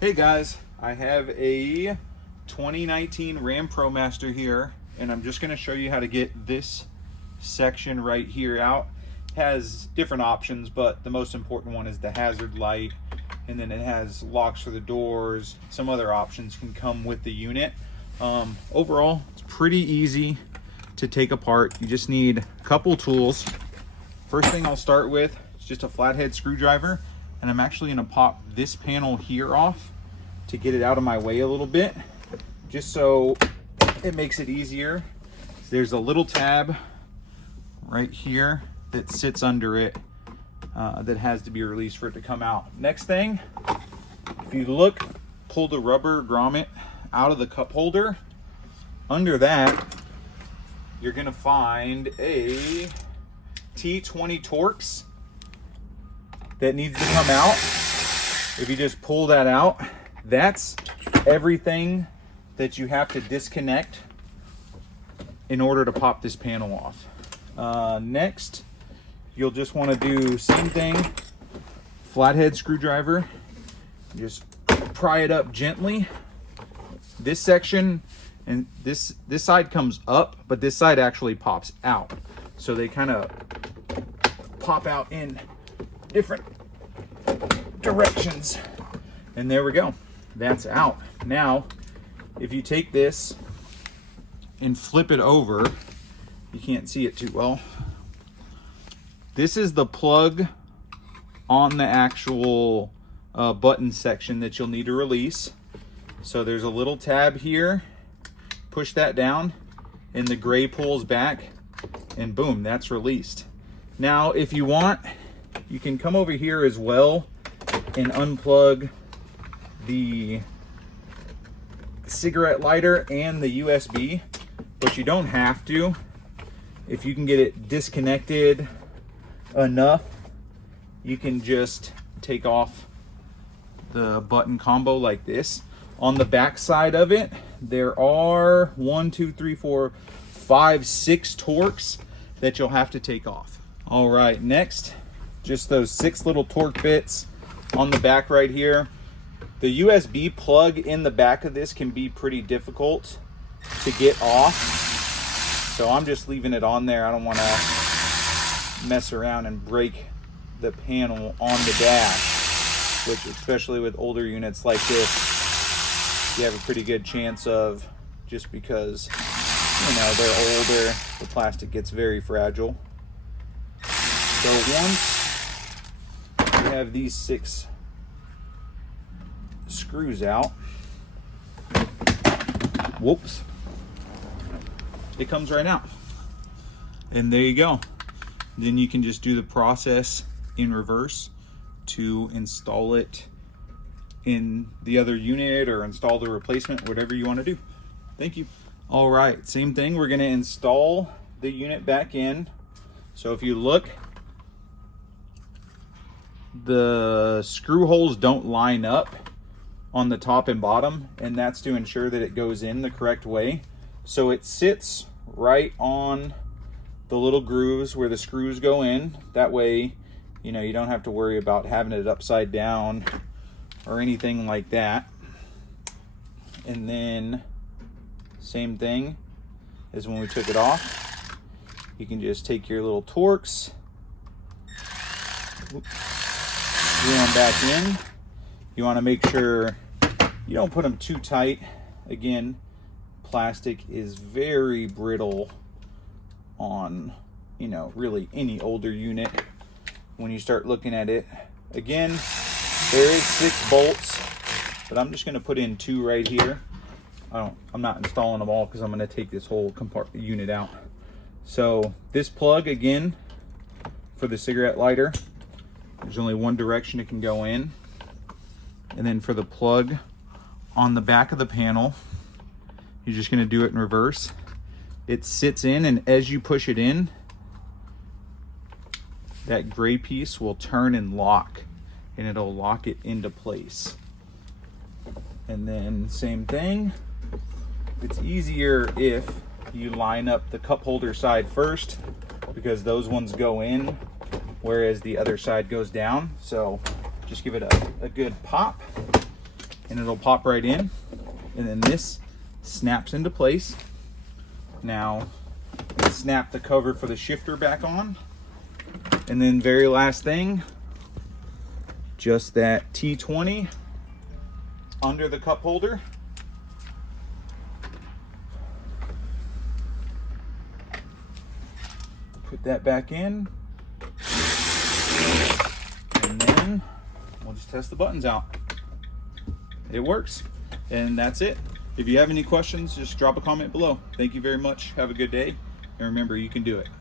Hey guys, I have a 2019 Ram ProMaster here, and I'm just going to show you how to get this section right here out. It has different options, but the most important one is the hazard light, and then it has locks for the doors. Some other options can come with the unit. Overall, it's pretty easy to take apart. You just need a couple tools. First thing I'll start with is just a flathead screwdriver, and I'm actually going to pop this panel here off to get it out of my way a little bit, just so it makes it easier. There's a little tab right here that sits under it that has to be released for it to come out. Next thing, if you look, pull the rubber grommet out of the cup holder. Under that, you're gonna find a T20 Torx that needs to come out. If you just pull that out, that's everything that you have to disconnect in order to pop this panel off. Next, you'll just want to do same thing, flathead screwdriver. Just pry it up gently. This section and this side comes up, but this side actually pops out. So they kind of pop out in different directions. And there we go. That's out. Now, if you take this and flip it over, you can't see it too well. This is the plug on the actual button section that you'll need to release. So there's a little tab here. Push that down and the gray pulls back, and boom, that's released. Now, if you want, you can come over here as well and unplug the cigarette lighter and the USB, but you don't have to. If you can get it disconnected enough, you can just take off the button combo like this. On the back side of it, there are 1, 2, 3, 4, 5, 6 Torx that you'll have to take off. All right, next, just those 6 little Torx bits on the back right here. The USB plug in the back of this can be pretty difficult to get off, so I'm just leaving it on there. I don't want to mess around and break the panel on the dash, which, especially with older units like this, you have a pretty good chance of, just because, you know, they're older, the plastic gets very fragile. So once you have these 6 screws out, whoops, it comes right out, and there you go. Then you can just do the process in reverse to install it in the other unit or install the replacement, whatever you want to do. Thank you. All right, same thing, we're going to install the unit back in. So if you look, the screw holes don't line up on the top and bottom, and that's to ensure that it goes in the correct way. So it sits right on the little grooves where the screws go in. That way, you know, you don't have to worry about having it upside down or anything like that. And then same thing as when we took it off. You can just take your little Torx, screw them back in. You want to make sure you don't put them too tight. Again, plastic is very brittle on, you know, really any older unit when you start looking at it. Again, there is 6 bolts, but I'm just going to put in 2 right here. I'm not installing them all because I'm going to take this whole compartment unit out. So this plug, again, for the cigarette lighter, there's only one direction it can go in. And then for the plug on the back of the panel, you're just going to do it in reverse. It sits in, and as you push it in, that gray piece will turn and lock, and it'll lock it into place. And then same thing, it's easier if you line up the cup holder side first, because those ones go in whereas the other side goes down. So just give it a good pop, and it'll pop right in, and then this snaps into place. Now snap the cover for the shifter back on, and then very last thing, just that T20 under the cup holder. Put that back in, and then we'll just test the buttons out. It works, and that's it. If you have any questions, just drop a comment below. Thank you very much. Have a good day, and remember, you can do it.